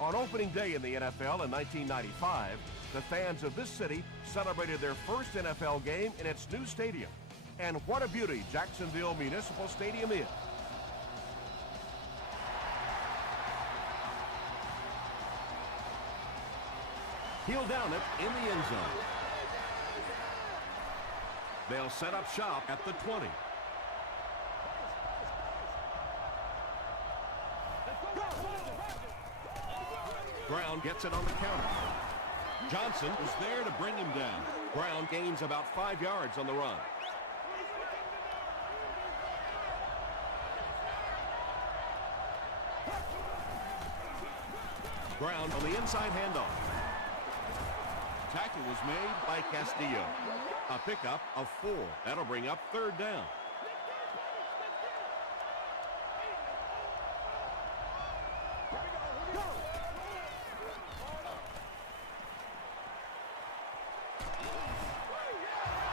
On opening day in the NFL in 1995, the fans of this city celebrated their first NFL game in its new stadium. And what a beauty Jacksonville Municipal Stadium is. He'll down it in the end zone. They'll set up shop at the 20. Brown gets it on the counter. Johnson is there to bring him down. Brown gains about 5 yards on the run. Brown on the inside handoff. Tackle was made by Castillo. A pickup of 4. That'll bring up third down.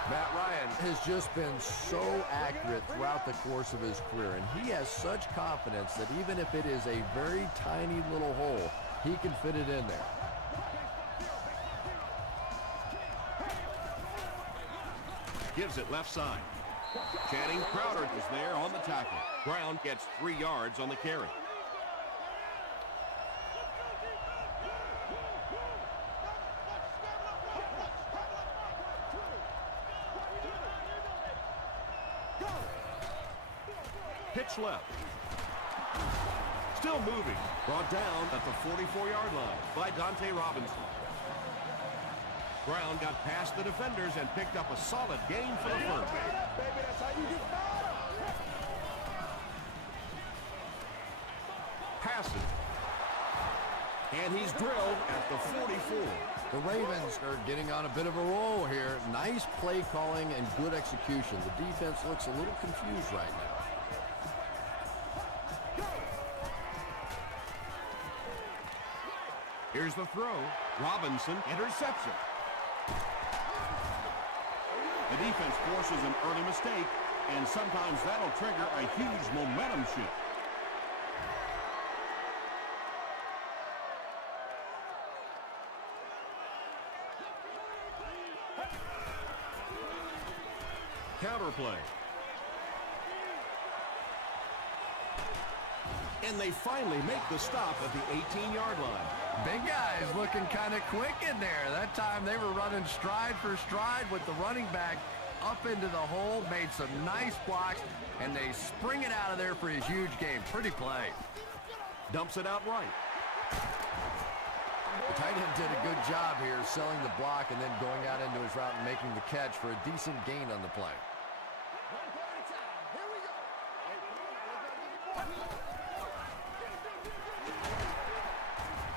Matt Ryan has just been so accurate throughout the course of his career, and he has such confidence that even if it is a very tiny little hole, he can fit it in there. Gives it left side. Channing Crowder is there on the tackle. Brown gets 3 yards on the carry. Pitch left. Still moving. Brought down at the 44-yard line by Dante Robinson. Brown got past the defenders and picked up a solid gain for the first. Passes. And he's drilled at the 44. The Ravens are getting on a bit of a roll here. Nice play calling and good execution. The defense looks a little confused right now. Here's the throw. Robinson intercepts it. The defense forces an early mistake, and sometimes that'll trigger a huge momentum shift. Counterplay. And they finally make the stop at the 18-yard line. Big guys looking kind of quick in there. That time they were running stride for stride with the running back up into the hole, made some nice blocks, and they spring it out of there for a huge gain. Pretty play. Dumps it out right. The tight end did a good job here selling the block and then going out into his route and making the catch for a decent gain on the play.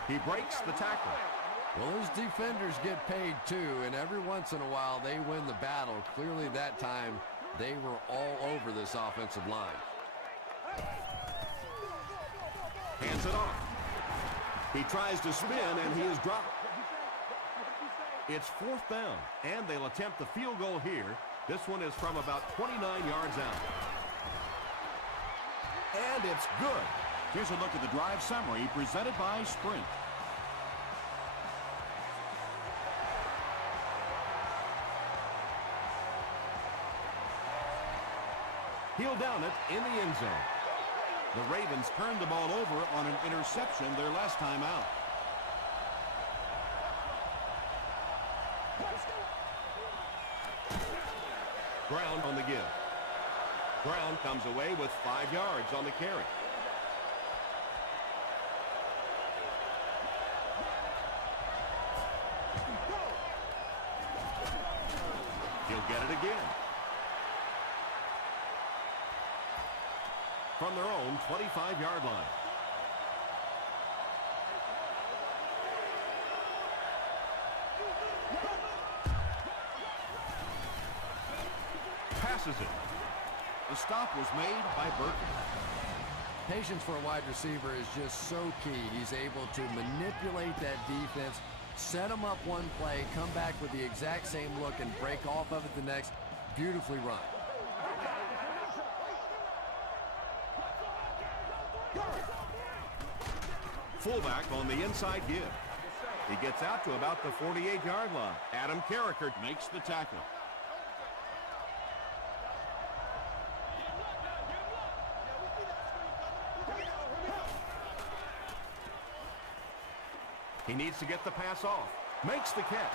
He breaks the tackle. Well, his defenders get paid too, and every once in a while they win the battle. Clearly that time they were all over this offensive line. Hands it off. He tries to spin and he is dropped. It's 4th down, and they'll attempt the field goal here. This one is from about 29 yards out. And it's good. Here's a look at the drive summary presented by Sprint. He'll down it in the end zone. The Ravens turned the ball over on an interception their last time out. Brown on the give. Brown comes away with 5 yards on the carry. He'll get it again. From their own 25-yard line. Passes it. The stop was made by Burton. Patience for a wide receiver is just so key. He's able to manipulate that defense, set them up one play, come back with the exact same look, and break off of it the next. Beautifully run. Fullback on the inside give. He gets out to about the 48-yard line. Adam Carricker makes the tackle. He needs to get the pass off. Makes the catch.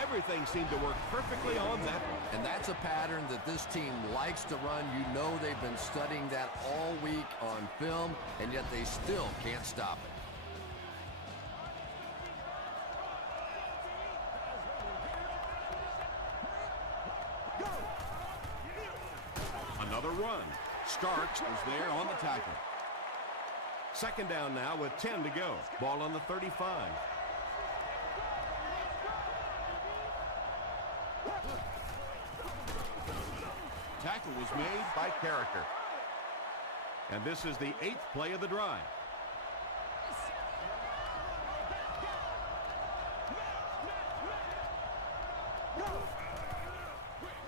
Everything seemed to work perfectly on that. And that's a pattern that this team likes to run. You know they've been studying that all week on film, and yet they still can't stop it. Another run. Starks is there on the tackle. Second down now with 10 to go. Ball on the 35. Tackle was made by Carricker. And this is the 8th play of the drive.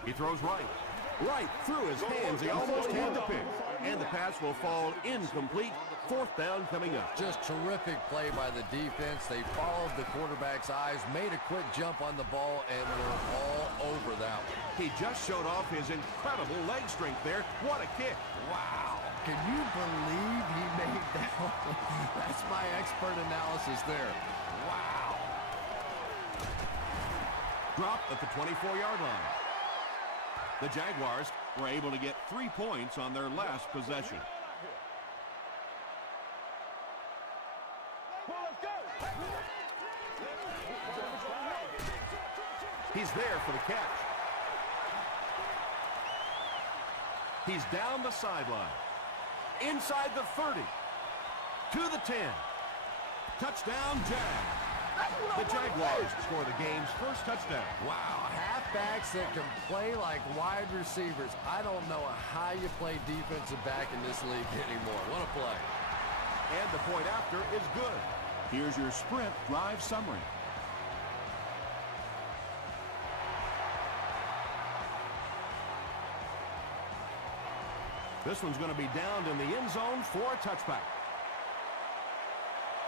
He throws right through his hands. He almost had the pick. And the pass will fall incomplete. 4th down coming up. Just terrific play by the defense. They followed the quarterback's eyes, made a quick jump on the ball, and were all over that one. He just showed off his incredible leg strength there. What a kick. Wow. Can you believe he made that one? That's my expert analysis there. Wow. Dropped at the 24-yard line. The Jaguars were able to get 3 points on their last possession. He's there for the catch. He's down the sideline. Inside the 30. To the 10. Touchdown, Jag. The Jaguars score the game's first touchdown. Wow, halfbacks that can play like wide receivers. I don't know how you play defensive back in this league anymore. What a play. And the point after is good. Here's your sprint drive summary. This one's going to be downed in the end zone for a touchback.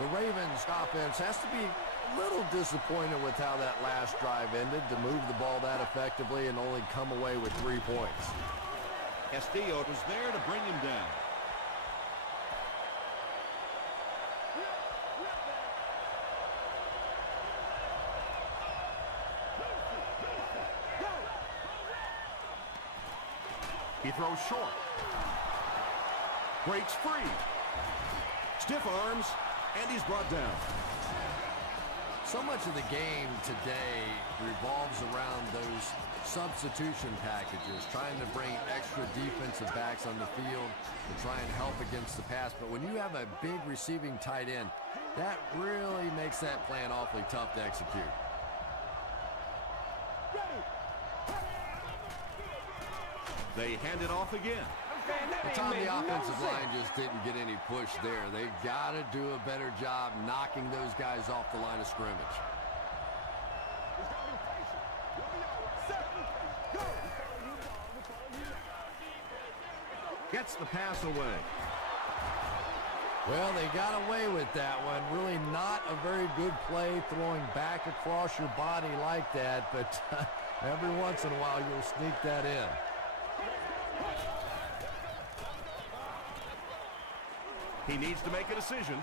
The Ravens offense has to be a little disappointed with how that last drive ended, to move the ball that effectively and only come away with 3 points. Castillo was there to bring him down. He throws short. Breaks free. Stiff arms, and he's brought down. So much of the game today revolves around those substitution packages, trying to bring extra defensive backs on the field to try and help against the pass. But when you have a big receiving tight end, that really makes that plan awfully tough to execute. They hand it off again. Well, Tom, the offensive line just didn't get any push there. They've got to do a better job knocking those guys off the line of scrimmage. Gets the pass away. Well, they got away with that one. Really not a very good play, throwing back across your body like that, but every once in a while you'll sneak that in. He needs to make a decision.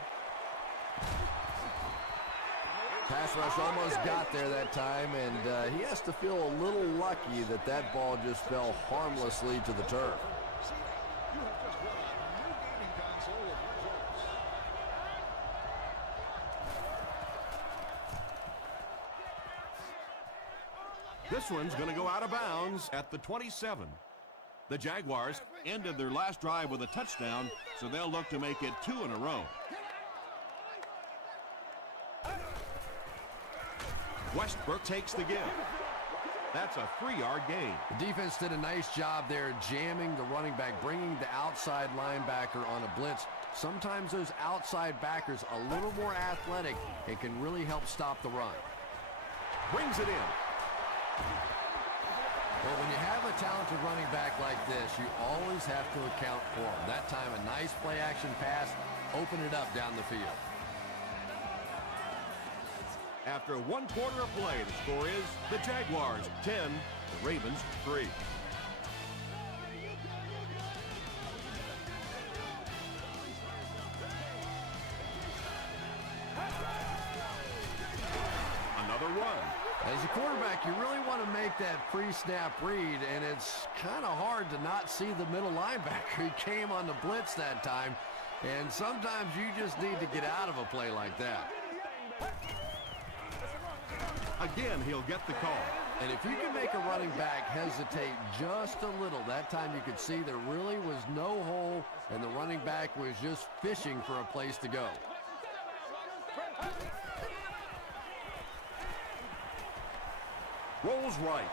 Pass rush almost got there that time, and he has to feel a little lucky that that ball just fell harmlessly to the turf. This one's going to go out of bounds at the 27. The Jaguars ended their last drive with a touchdown, so they'll look to make it 2 in a row. Westbrook takes the give. That's a 3-yard gain. The defense did a nice job there jamming the running back, bringing the outside linebacker on a blitz. Sometimes those outside backers a little more athletic and can really help stop the run. Brings it in. Well, when you have a talented running back like this, you always have to account for him. That time, a nice play-action pass, open it up down the field. After 1 quarter of play, the score is the Jaguars 10, the Ravens 3. Another run. As a quarterback, you really want to make that pre-snap read, and it's kind of hard to not see the middle linebacker. He came on the blitz that time, and sometimes you just need to get out of a play like that. Again, he'll get the call. And if you can make a running back hesitate just a little, that time you could see there really was no hole, and the running back was just fishing for a place to go. Rolls right.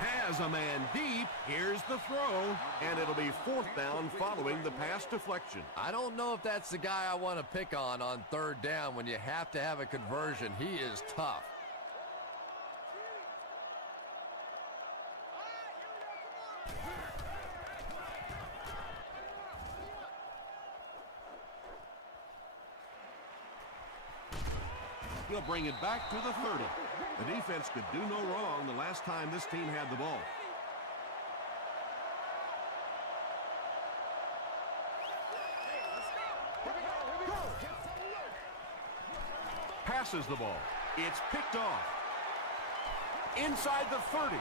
Has a man deep. Here's the throw. And it'll be 4th down following the pass deflection. I don't know if that's the guy I want to pick on 3rd down when you have to have a conversion. He is tough. He'll bring it back to the 30. The defense could do no wrong the last time this team had the ball. Passes the ball. It's picked off. Inside the 30.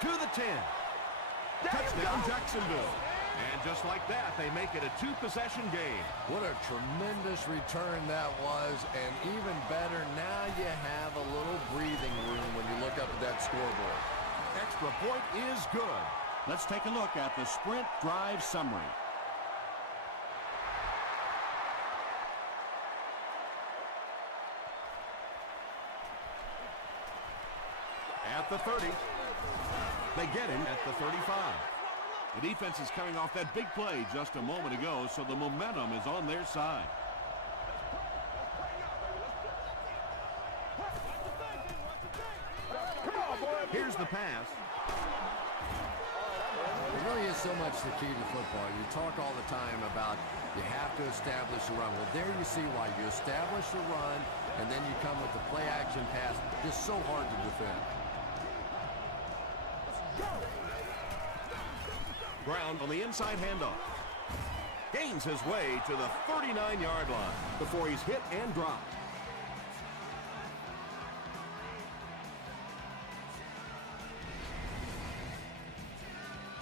To the 10. Touchdown, Jacksonville. And just like that, they make it a 2-possession game. What a tremendous return that was, and even better, now you have a little breathing room when you look up at that scoreboard. Extra point is good. Let's take a look at the sprint drive summary. At the 30. They get him at the 35. The defense is coming off that big play just a moment ago, so the momentum is on their side. Here's the pass. It really is so much the key to football. You talk all the time about you have to establish a run. Well, there you see why. You establish a run, and then you come with the play-action pass. Just so hard to defend. Brown on the inside handoff. Gains his way to the 39-yard line before he's hit and dropped.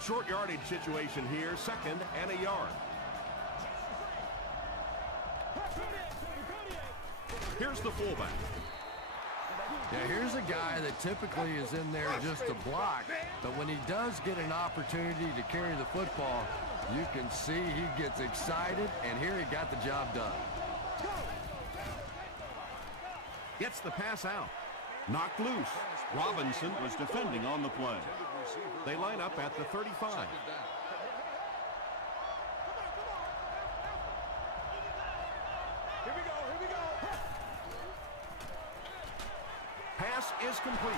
Short yardage situation here, 2nd and a yard. Here's the fullback. Yeah, here's a guy that typically is in there just to block, but when he does get an opportunity to carry the football, you can see he gets excited, and here he got the job done. Gets the pass out. Knocked loose. Robinson was defending on the play. They line up at the 35. Pass is complete.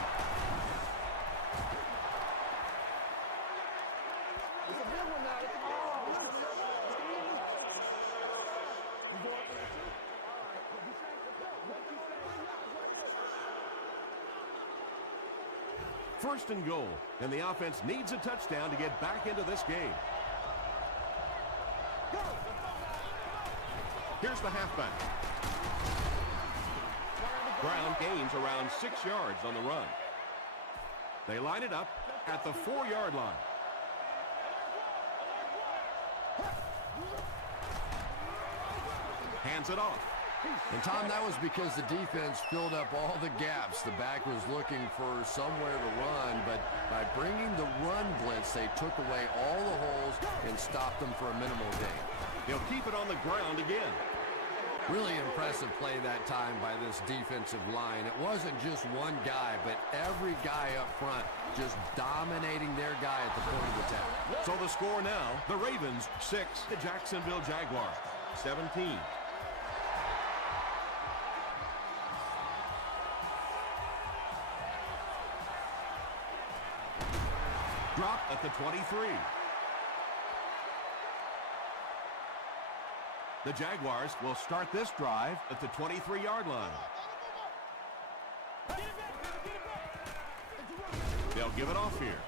First and goal, and the offense needs a touchdown to get back into this game. Here's the halfback. Brown gains around 6 yards on the run. They line it up at the 4-yard line. Hands it off. And, Tom, that was because the defense filled up all the gaps. The back was looking for somewhere to run, but by bringing the run blitz, they took away all the holes and stopped them for a minimal gain. He'll keep it on the ground again. Really impressive play that time by this defensive line. It wasn't just one guy, but every guy up front just dominating their guy at the point of attack. So the score now, the Ravens 6, the Jacksonville Jaguars 17. at the 23. The Jaguars will start this drive at the 23-yard line. They'll give it off here.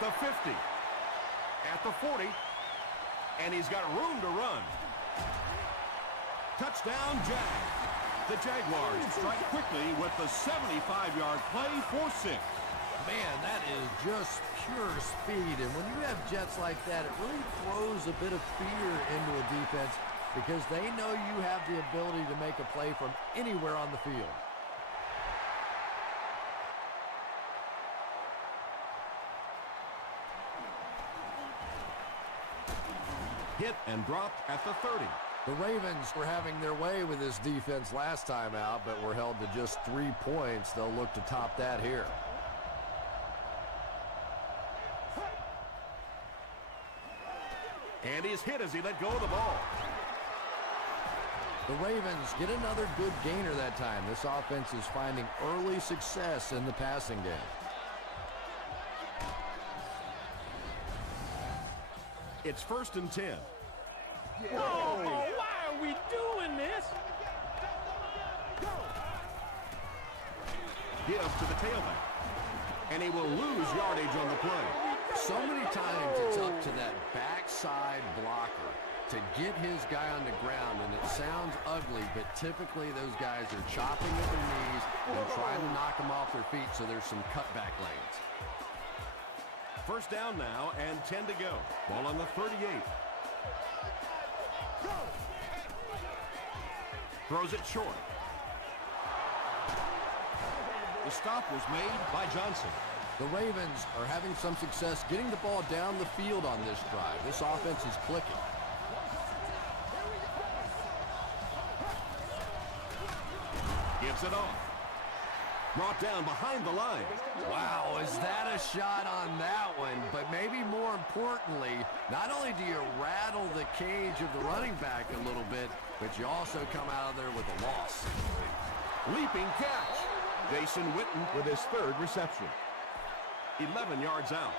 The 50. At the 40. And he's got room to run. Touchdown, Jag. The Jaguars Strike quickly with the 75-yard play for 6. Man, that is just pure speed. And when you have jets like that, it really throws a bit of fear into a defense because they know you have the ability to make a play from anywhere on the field. hit and dropped at the 30. The Ravens were having their way with this defense last time out, but were held to just 3 points. They'll look to top that here. And he's hit as he let go of the ball. The Ravens get another good gainer that time. This offense is finding early success in the passing game. It's 1st and 10. Oh, why are we doing this? Give to the tailback. And he will lose yardage on the play. So many times it's up to that backside blocker to get his guy on the ground, and it sounds ugly, but typically those guys are chopping at their knees and trying to knock them off their feet, so there's some cutback lanes. 1st down now and 10 to go. Ball on the 38. Throws it short. The stop was made by Johnson. The Ravens are having some success getting the ball down the field on this drive. This offense is clicking. Gives it off. Brought down behind the line. Wow, is that a shot on that one? But maybe more importantly, not only do you rattle the cage of the running back a little bit, but you also come out of there with a loss. Leaping catch. Jason Witten with his 3rd reception. 11 yards out.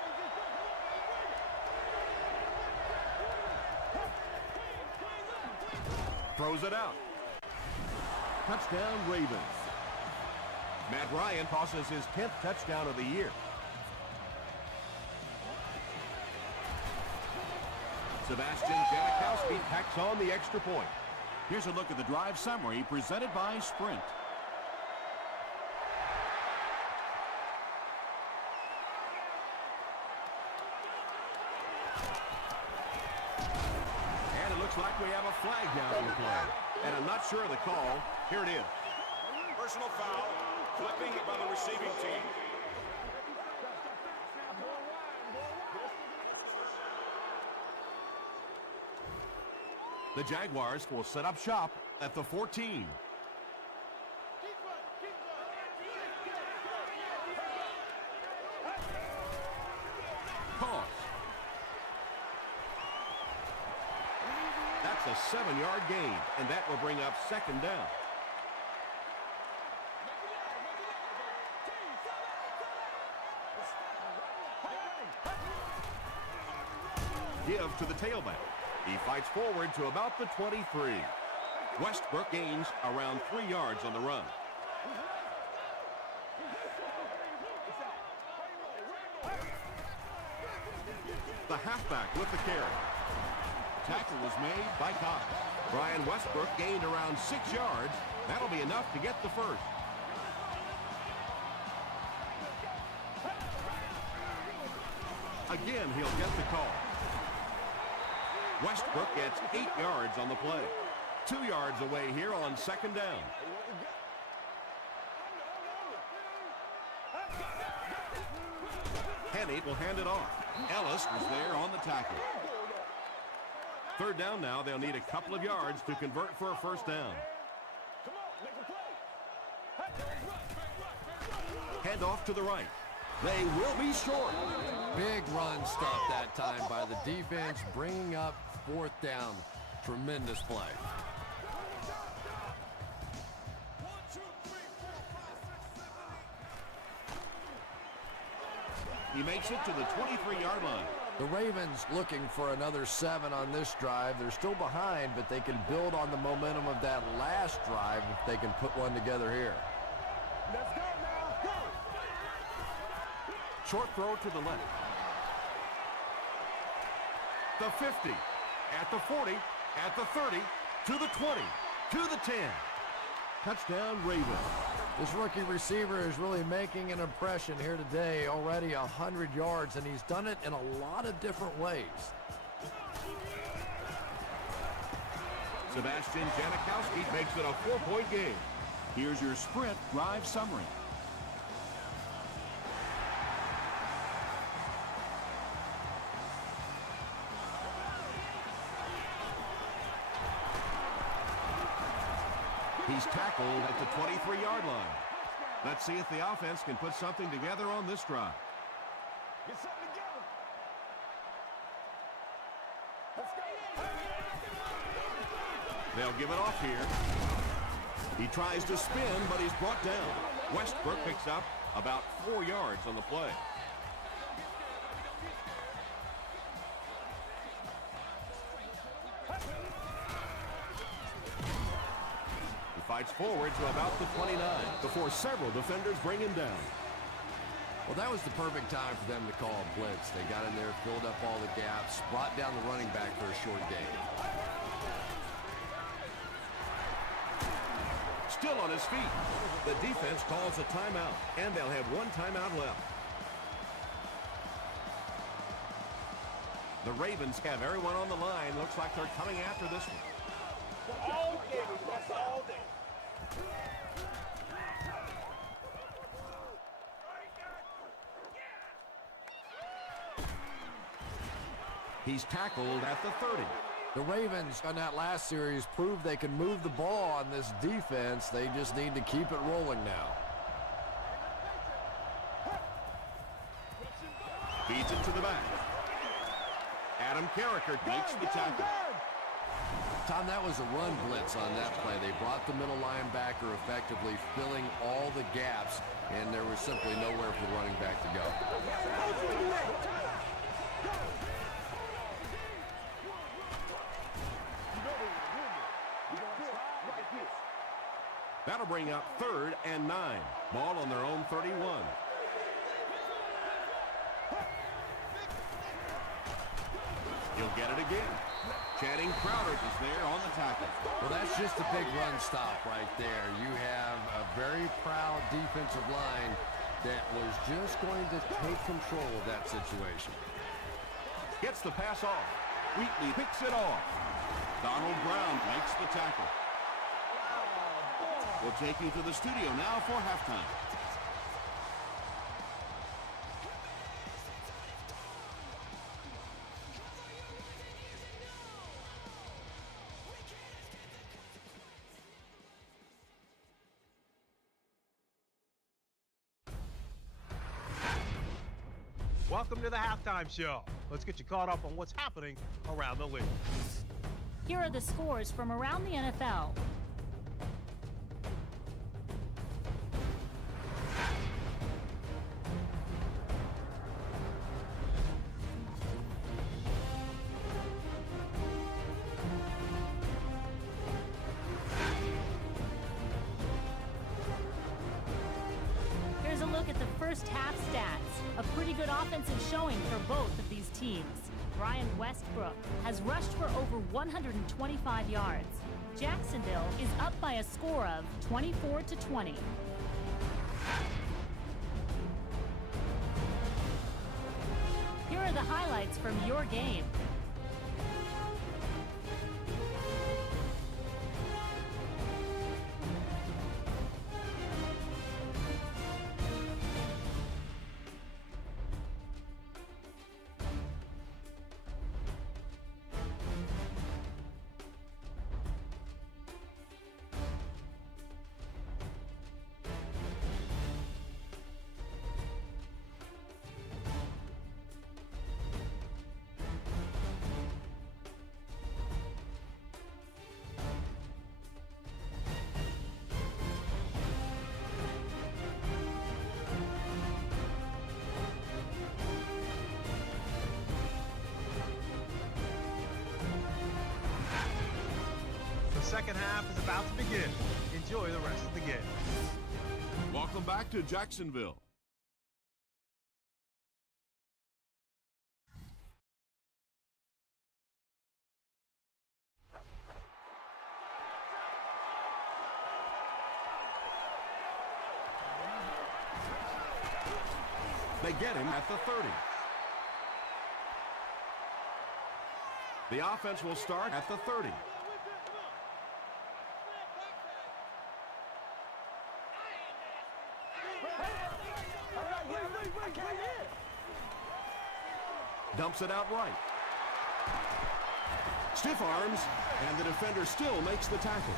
Throws it out. Touchdown, Ravens. Matt Ryan tosses his 10th touchdown of the year. Sebastian Janikowski tacks on the extra point. Here's a look at the drive summary presented by Sprint. And it looks like we have a flag down on the play. And I'm not sure of the call. Here it is. Personal foul, flipping by the receiving team. The Jaguars will set up shop at the 14. Toss. That's a 7-yard gain, and that will bring up 2nd down. Give to the tailback. He fights forward to about the 23. Westbrook gains around 3 yards on the run. The halfback with the carry. Tackle was made by Cox. Brian Westbrook gained around 6 yards. That'll be enough to get the 1st. Again, he'll get the call. Westbrook gets 8 yards on the play. 2 yards away here on 2nd down. Henny will hand it off. Ellis was there on the tackle. 3rd down now. They'll need a couple of yards to convert for a 1st down. Hand off to the right. They will be short. Big run stop that time by the defense, bringing up 4th down. Tremendous play. He makes it to the 23-yard line. The Ravens looking for another 7 on this drive. They're still behind, but they can build on the momentum of that last drive if they can put one together here. Let's go now. Go. Short throw to the left. The 50, at the 40, at the 30, to the 20, to the 10. Touchdown, Ravens. This rookie receiver is really making an impression here today. Already 100 yards, and he's done it in a lot of different ways. Sebastian Janikowski makes it a 4-point game. Here's your sprint drive summary. He's tackled at the 23-yard line. Let's see if the offense can put something together on this drive. Get something together. Let's go. They'll give it off here. He tries to spin, but he's brought down. Westbrook picks up about 4 yards on the play. He fights forward to about the 29 before several defenders bring him down. Well, that was the perfect time for them to call a blitz. They got in there, filled up all the gaps, brought down the running back for a short gain. Still on his feet. The defense calls a timeout, and they'll have one timeout left. The Ravens have everyone on the line. Looks like they're coming after this one. All day. That's all day. He's tackled at the 30. The Ravens on that last series proved they can move the ball on this defense. They just need to keep it rolling now. Feeds it to the back. Adam Carricker makes the tackle. Tom, that was a run blitz on that play. They brought the middle linebacker effectively filling all the gaps, and there was simply nowhere for the running back to go. That'll bring up 3rd and 9. Ball on their own 31. He'll get it again. Channing Crowder is there on the tackle. Well, that's just a big run stop right there. You have a very proud defensive line that was just going to take control of that situation. Gets the pass off. Wheatley picks it off. Donald Brown makes the tackle. We'll take you to the studio now for halftime. Welcome to the halftime show. Let's get you caught up on what's happening around the league. Here are the scores from around the NFL. Here's a look at the first half stats. A pretty good offensive showing for both of these teams. Brian Westbrook has rushed for over 125 yards. Jacksonville is up by a score of 24-20. Here are the highlights from your game. second half is about to begin. Enjoy the rest of the game. Welcome back to Jacksonville. They get him at the 30. The offense will start at the 30. Dumps it out right. Stiff arms, and the defender still makes the tackle.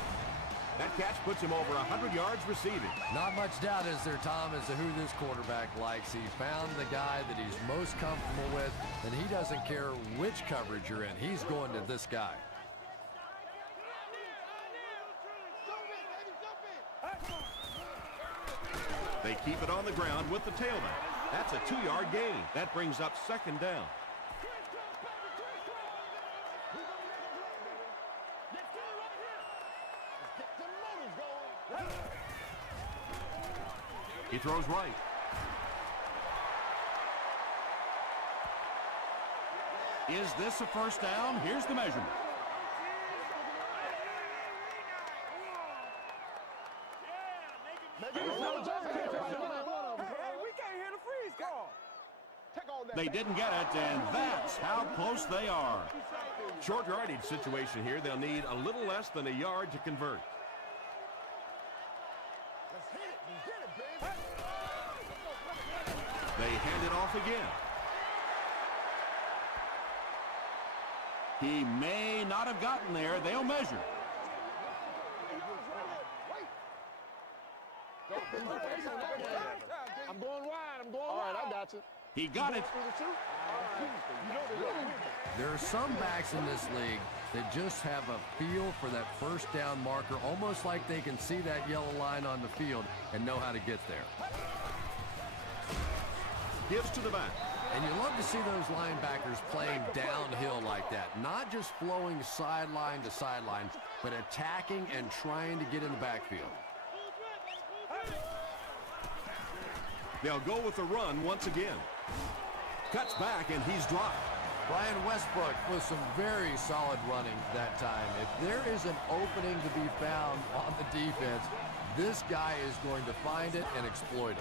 That catch puts him over 100 yards receiving. Not much doubt, is there, Tom, as to who this quarterback likes. He found the guy that he's most comfortable with, and he doesn't care which coverage you're in. He's going to this guy. They keep it on the ground with the tailback. That's a 2-yard gain. That brings up second down. He throws right. Is this a first down? Here's the measurement. They didn't get it, and that's how close they are. Short yardage situation here. They'll need a little less than a yard to convert. They hand it off again. He may not have gotten there. They'll measure. I'm going wide. I'm going wide. All right, I got you. He got it. There are some backs in this league that just have a feel for that first down marker, almost like they can see that yellow line on the field and know how to get there. Gives to the back. And you love to see those linebackers playing downhill like that, not just flowing sideline to sideline, but attacking and trying to get in the backfield. They'll go with the run once again. Cuts back, and he's dropped. Brian Westbrook with some very solid running that time. If there is an opening to be found on the defense, this guy is going to find it and exploit it.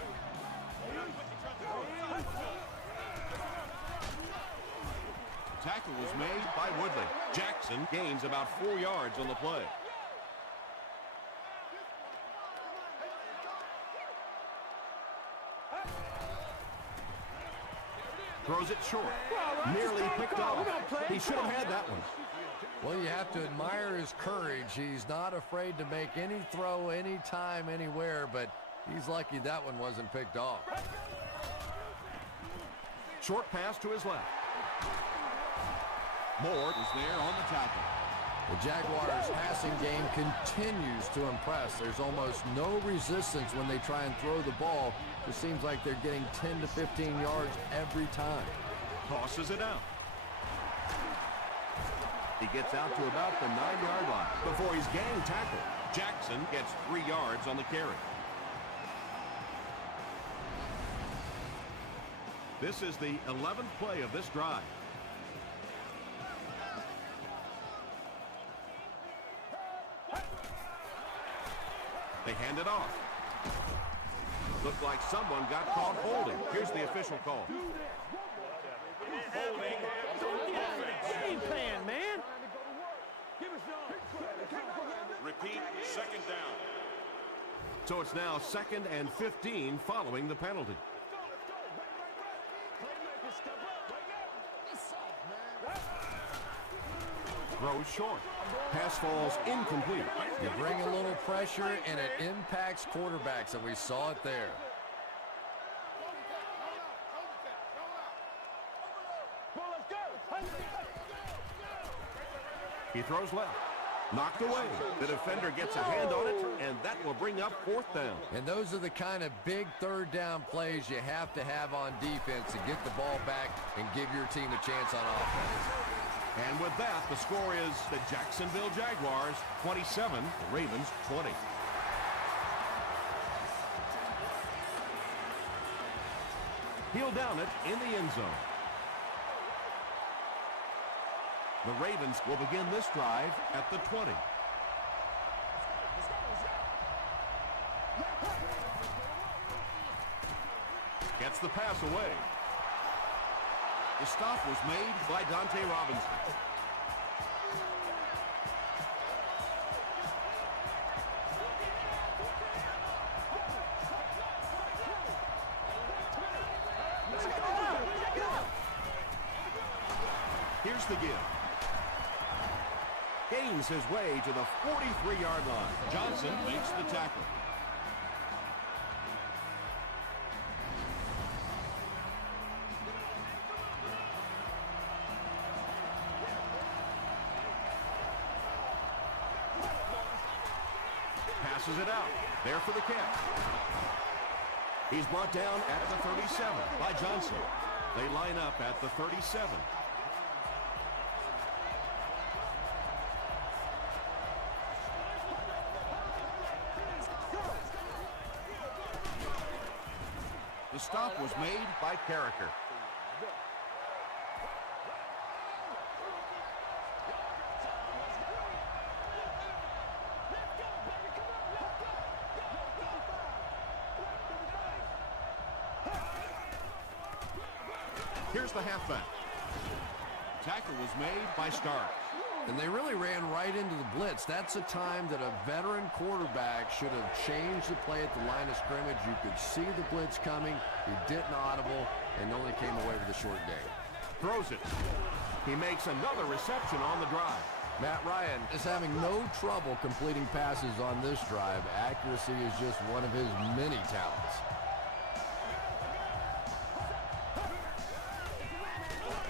Tackle was made by Woodley. Jackson gains about 4 yards on the play. Throws it short. Nearly picked off. He should have had that one. Well, you have to admire his courage. He's not afraid to make any throw, anytime, anywhere, but he's lucky that one wasn't picked off. Short pass to his left. Moore is there on the tackle. The Jaguars' passing game continues to impress. There's almost no resistance when they try and throw the ball. It seems like they're getting 10 to 15 yards every time. Tosses it out. He gets out to about the 9-yard line before he's gang tackled. Jackson gets 3 yards on the carry. This is the 11th play of this drive. They hand it off. Looked like someone got caught holding. Here's the official call. Holding. Game plan, man. Repeat, second down. So it's now 2nd and 15 following the penalty. Throws short. Pass falls incomplete. You bring a little pressure, and it impacts quarterbacks, and we saw it there. He throws left. Knocked away. The defender gets a hand on it, and that will bring up 4th down. And those are the kind of big third down plays you have to have on defense to get the ball back and give your team a chance on offense. And with that, the score is the Jacksonville Jaguars 27, the Ravens 20. He'll down it in the end zone. The Ravens will begin this drive at the 20. Gets the pass away. The stop was made by Dante Robinson. Here's the give. Gains his way to the 43-yard line. Johnson makes the tackle. Passes it out. There for the catch. He's brought down at the 37 by Johnson. They line up at the 37. The stop was made by Carricker. Here's the halfback. Tackle was made by Stark. And they really ran right into the blitz. That's a time that a veteran quarterback should have changed the play at the line of scrimmage. You could see the blitz coming. He didn't audible and only came away with a short gain. Throws it. He makes another reception on the drive. Matt Ryan is having no trouble completing passes on this drive. Accuracy is just one of his many talents.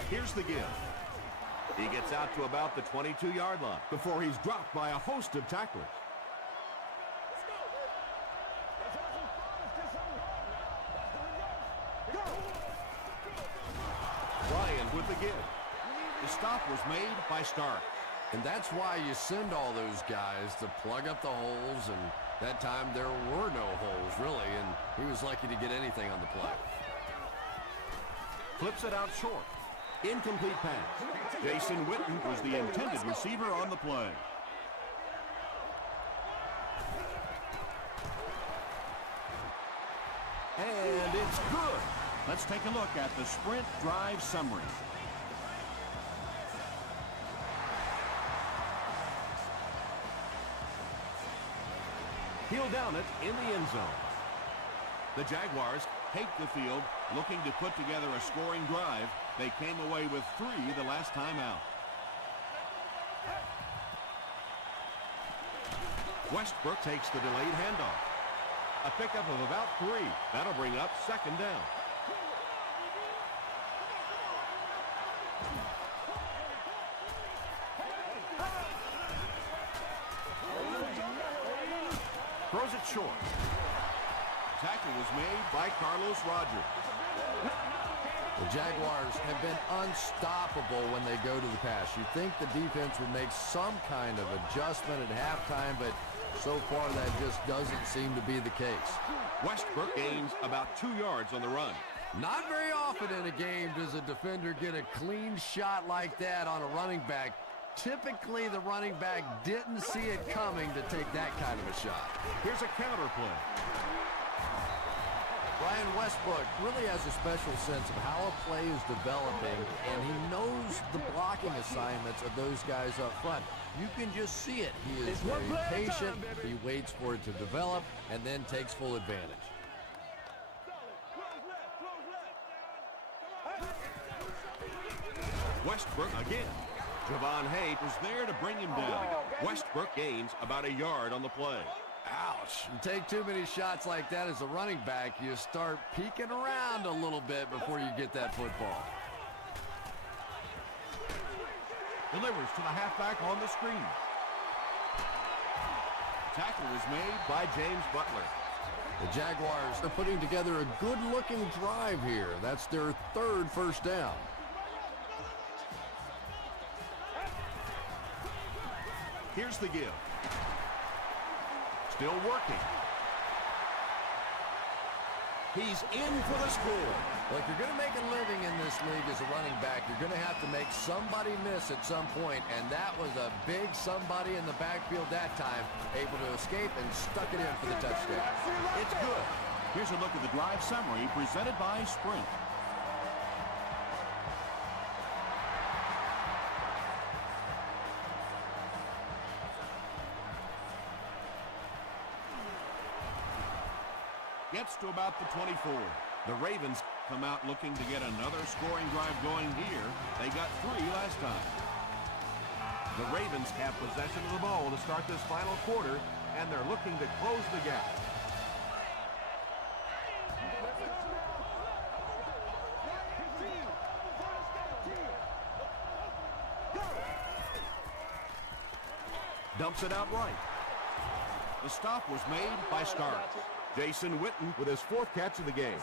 Here's the give. He gets out to about the 22-yard line before he's dropped by a host of tacklers. Ryan with the give. The stop was made by Stark. And that's why you send all those guys to plug up the holes, and that time there were no holes, really, and he was lucky to get anything on the play. Flips it out short. Incomplete pass. Jason Witten was the intended receiver on the play. And it's good. Let's take a look at the sprint drive summary. He'll down it in the end zone. The Jaguars take the field, looking to put together a scoring drive. They came away with 3 the last time out. Westbrook takes the delayed handoff. A pickup of about 3. That'll bring up second down. Throws it short. Tackle was made by Carlos Rogers. The Jaguars have been unstoppable when they go to the pass. You'd think the defense would make some kind of adjustment at halftime, but so far that just doesn't seem to be the case. Westbrook gains about 2 yards on the run. Not very often in a game does a defender get a clean shot like that on a running back. Typically, the running back didn't see it coming to take that kind of a shot. Here's a counter play. Brian Westbrook really has a special sense of how a play is developing, and he knows the blocking assignments of those guys up front. You can just see it. He is very patient. He waits for it to develop and then takes full advantage. Westbrook again. Javon Hay was there to bring him down. Westbrook gains about a yard on the play. Ouch. You take too many shots like that as a running back, you start peeking around a little bit before you get that football. Delivers to the halfback on the screen. Tackle was made by James Butler. The Jaguars are putting together a good-looking drive here. That's their 3rd first down. Here's the give. Still working. He's in for the score. Well, if you're going to make a living in this league as a running back, you're going to have to make somebody miss at some point, and that was a big somebody in the backfield that time, able to escape and stuck it in for the touchdown. It's good. Here's a look at the drive summary presented by Sprint. Gets to about the 24. The Ravens come out looking to get another scoring drive going here. They got 3 last time. The Ravens have possession of the ball to start this final quarter, and they're looking to close the gap. Dumps it out right. The stop was made by Starks. Jason Witten with his 4th catch of the game.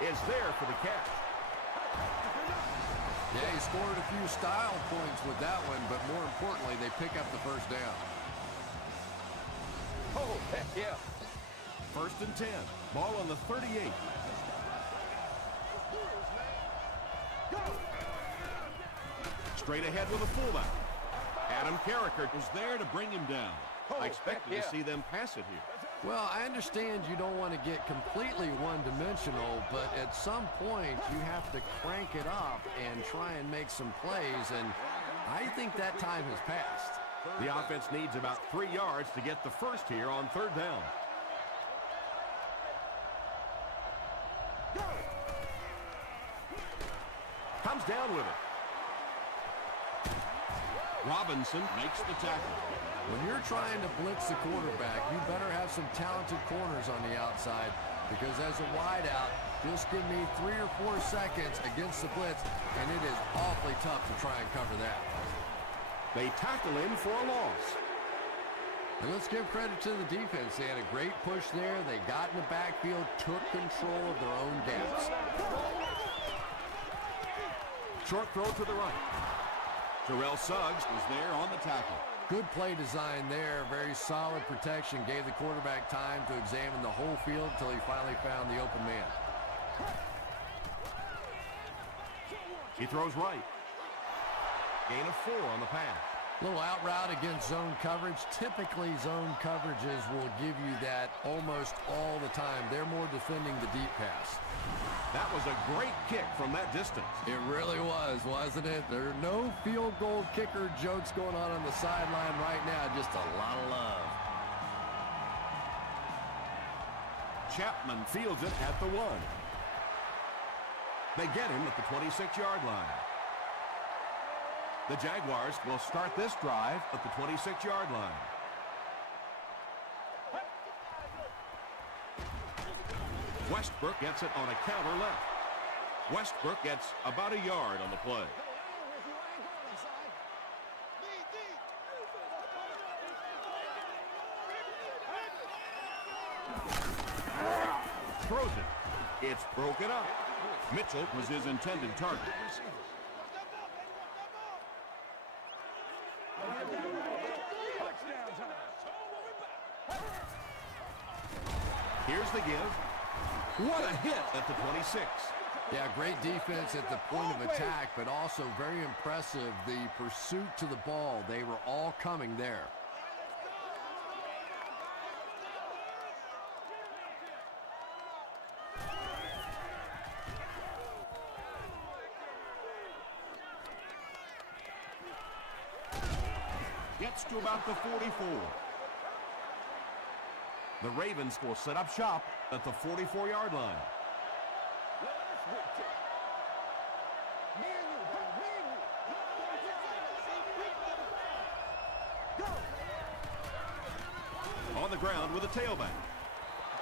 Is there for the catch. Yeah, he scored a few style points with that one, but more importantly, they pick up the first down. Oh, heck yeah. 1st and 10. Ball on the 38. Straight ahead with a fullback. Adam Carricker Was there to bring him down. I expected to see them pass it here. Well, I understand you don't want to get completely one-dimensional, but at some point you have to crank it up and try and make some plays, and I think that time has passed. The offense needs about 3 yards to get the first here on 3rd down. Comes down with it. Robinson makes the tackle. When you're trying to blitz the quarterback, you better have some talented corners on the outside, because as a wideout, just give me 3 or 4 seconds against the blitz, and it is awfully tough to try and cover that. They tackle him for a loss. And let's give credit to the defense. They had a great push there. They got in the backfield, took control of their own gaps. Short throw to the right. Terrell Suggs was there on the tackle. Good play design there. Very solid protection. Gave the quarterback time to examine the whole field until he finally found the open man. He throws right. Gain of 4 on the pass. Little out route against zone coverage. Typically, zone coverages will give you that almost all the time. They're more defending the deep pass. That was a great kick from that distance. It really was, wasn't it? There are no field goal kicker jokes going on the sideline right now. Just a lot of love. Chapman fields it at the 1. They get him at the 26-yard line. The Jaguars will start this drive at the 26-yard line. Westbrook gets it on a counter left. Westbrook gets about a yard on the play. Throws it. It's broken up. Mitchell was his intended target. Here's the give. What a hit at the 26. Yeah, great defense at the point of attack, but also very impressive, the pursuit to the ball. They were all coming there. Gets to about the 44. The Ravens will set up shop at the 44-yard line. On the ground with a tailback.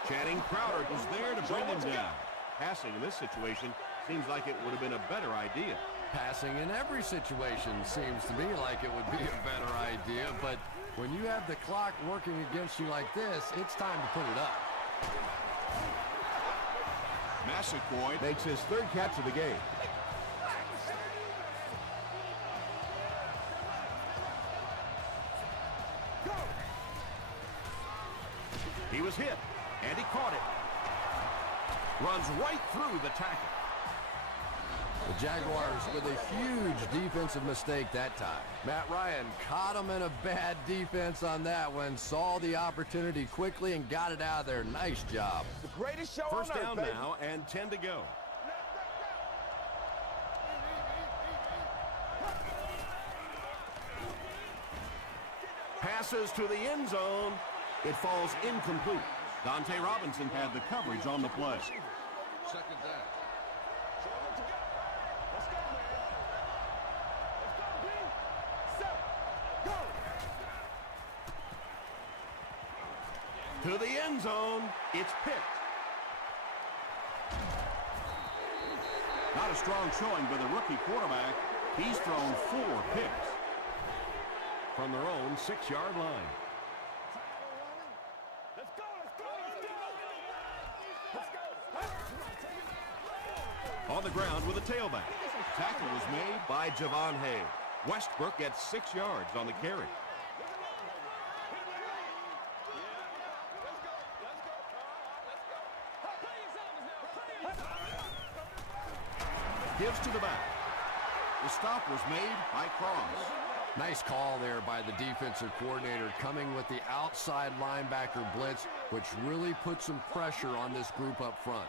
Channing Crowder is there to bring him down. Passing in this situation seems like it would have been a better idea. Passing in every situation seems to me like it would be a better idea, but when you have the clock working against you like this, it's time to put it up. pass it, Boyd. Makes his third catch of the game. He was hit, and he caught it. Runs right through the tackle. The Jaguars with a huge defensive mistake that time. Matt Ryan caught him in a bad defense on that one, saw the opportunity quickly and got it out of there. Nice job. The greatest show First on down earth, baby. now and 10 to go. Passes to the end zone. It falls incomplete. Dante Robinson had the coverage on the play. Second down. To the end zone. It's picked. Not a strong showing by the rookie quarterback. He's thrown 4 picks. From their own 6-yard line. On the ground with a tailback. Tackle was made. By Javon Hay. Westbrook gets 6 yards on the carry. Gives to the back. The stop was made by Cross. Nice call there by the defensive coordinator, coming with the outside linebacker blitz, which really put some pressure on this group up front.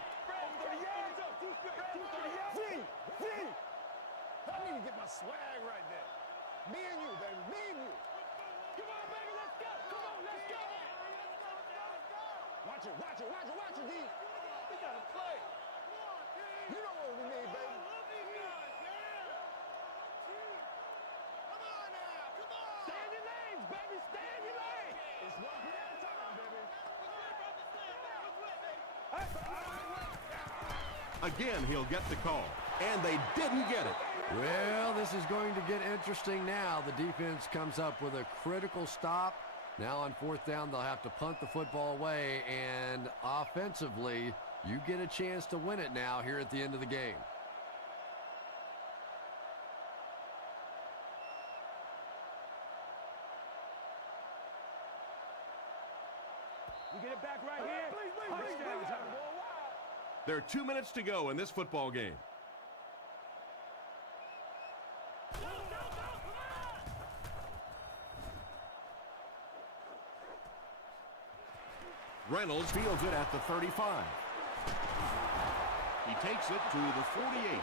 I need to get my swag right there. Me and you, baby. Me and you. Come on, baby. Let's go. Come on, let's go. Watch it, watch it, watch it, watch it, D. We got to play. You know what we need, baby. Come on now. Come on. Stay in your lanes, baby. Stay in your lane. It's one play at a time, baby. Again, he'll get the call. And they didn't get it. Well, this is going to get interesting now. The defense comes up with a critical stop. Now on 4th down, they'll have to punt the football away, and offensively, you get a chance to win it now here at the end of the game. We get it back right here. Touchdown, Jaguars. There are 2 minutes to go in this football game. Reynolds fields it at the 35. He takes it to the 48.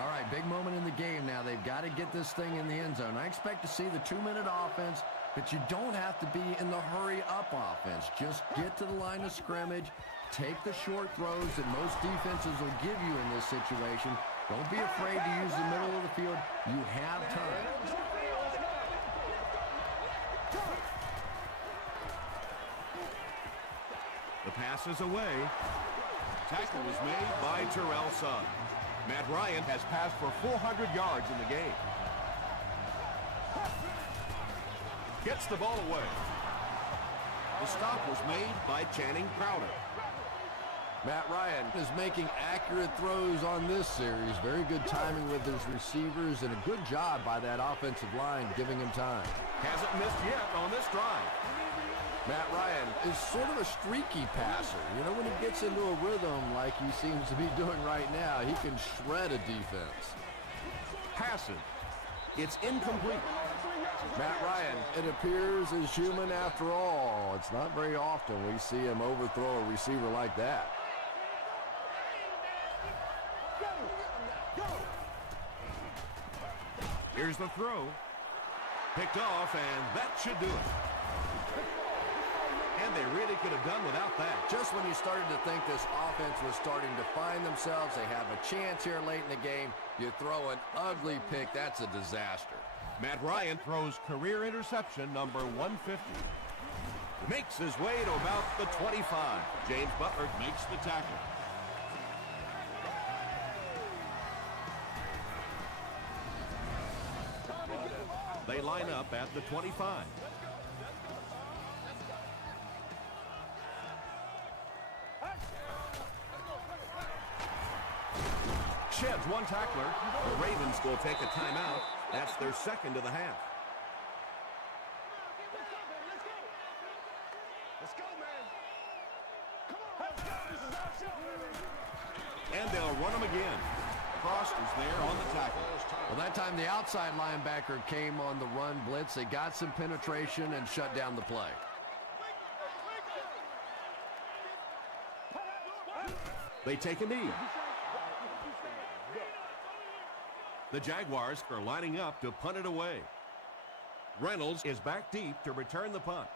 All right, big moment in the game now. They've got to get this thing in the end zone. I expect to see the 2-minute offense, but you don't have to be in the hurry-up offense. Just get to the line of scrimmage, take the short throws that most defenses will give you in this situation. Don't be afraid to use the middle of the field. You have time. The pass is away. Tackle was made By Terrell Suggs. Matt Ryan has passed for 400 yards in the game. Gets the ball away. The stop was made By Channing Crowder. Matt Ryan is making accurate throws on this series. Very good timing with his receivers and a good job by that offensive line giving him time. Hasn't missed yet on this drive. Matt Ryan is sort of a streaky passer. You know, when he gets into a rhythm like he seems to be doing right now, he can shred a defense. Passes. It's incomplete. Matt Ryan, it appears, is human after all. It's not very often we see him overthrow a receiver like that. Here's the throw. Picked off, and that should do it. And they really could have done without that. Just when you started to think this offense was starting to find themselves, they have a chance here late in the game, you throw an ugly pick. That's a disaster. Matt Ryan throws career interception number 150. Makes his way to about the 25. James Butler makes the tackle. They line up at the 25. sheds one tackler. The Ravens will take a timeout. That's their second of the half. Let's go, man. Come on, let's go. This is our show, baby. And they'll run them again. Frost is there on the tackle. Well, that time the outside linebacker came on the run blitz. They got some penetration and shut down the play. They take a knee. The Jaguars are lining up to punt it away. Reynolds is back deep to return the punt.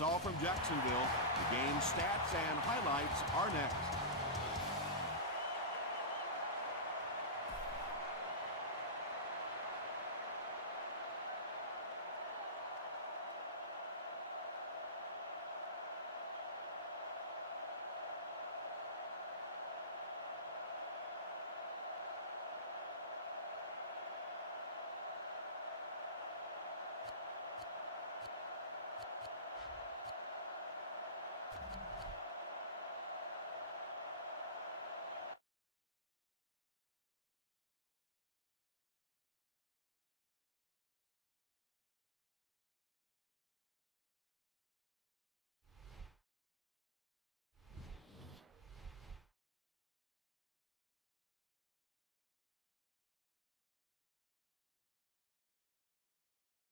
That's all from Jacksonville. The game stats and highlights are next.